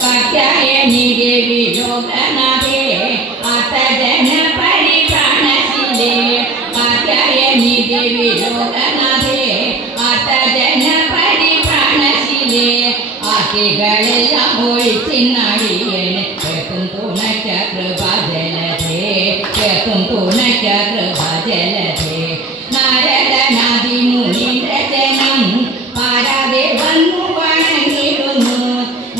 कात्यायनी देवी लोकनाथे आता जन परिप्राणशिले कात्यायनी देवी लोकनाथे आता जन परिप्राणशिले आकेगಳೆಲ್ಲ ಹೋಯಿತಿನ್ನಾಡಿಯೇನೆ ತುಂತುನಕ ಕೃಪಾ ಜಲಧೆ ತುಂತುನಕ ಕೃಪಾ ಜಲಧೆ ನಾರದ ನಾದಿ ಮುನೀಂದ್ರ ಜನಂ ಪಾರಾದೆ ಬಂದು ವಣಗಿಡುನು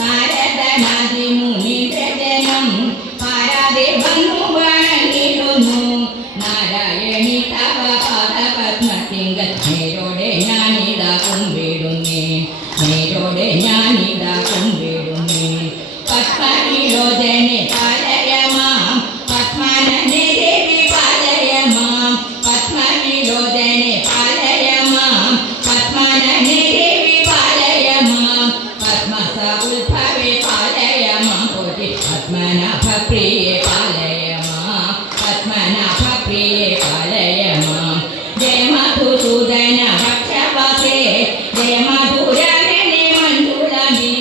ನಾರದ ನಾದಿ ಮುನೀಂದ್ರ ಜನಂ ಪಾರಾದೆ ಬಂದು ವಣಗಿಡುನು ನಾರಾಯಣಿ ತವ ಪಾದ ಪದ್ಮ ತಿಂಗ നേരോടെ ഞാനിതാ കുമ്പിടുന്നേ നേരോടെ ഞാനിതാ കുമ്പിടുന്നേ പത്മവിലോചനെ പാലയമാം പത്മനനെ ദേവി പാലയമാം പത്മവിലോചനെ പാലയമാം പത്മനനെ ദേവി പാലയമാം പത്മസ ഉത്ഭവേ പാലയമാം കോടി പത്മനാഭ പ്രിയേ പാലയമാം പത്മനാഭ പ്രിയേ പാലയമാം ജയ മധുസൂദന ഭക്ഷവാസേ ജയ മധുരമണി മഞ്ജുളമി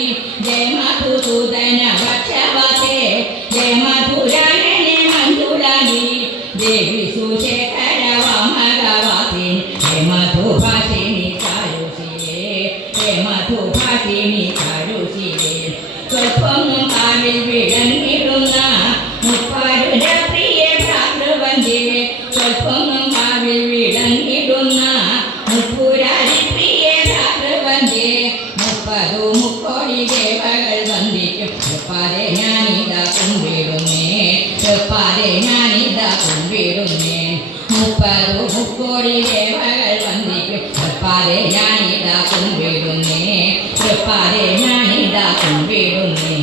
ജയ മധുസൂദന ഭക്ഷവാസേ ജയ മധുരമണി മഞ്ജുളമി ദേവി സുശേഖര വാമകവാസിൻ ജയ മധുഭാഷിണി ചാരുശിലേ ജയ മധുഭാഷിണി ചാരുശിലേ സ്വൽപ്പം കാവിൽ വിളങ്ങിടുന്ന മുപ്പരുര പ്രിയ ഭ്രാതൃവന്ദേ സ്വൽപ്പം കാവിൽ വിളങ്ങിടുന്ന മുപ്പുരാരി പ്രിയ ഭ്രാതൃവന്ദേ മുപ്പതു മുക്കോടി ദേവകൾ വന്ദിക്കും തൃപ്പാതെ ഞാനിതാ കുമ്പിടുന്നേ തൃപ്പാതെ ഞാനിതാ കുമ്പിടുന്നേ മുപ്പതു മുക്കോടി ദേവകൾ വന്ദിക്കും തൃപ്പാതെ ഞാനിതാ കുമ്പിടുന്നേ തൃപ്പാതെ ഞാനിതാ കുമ്പിടുന്നേ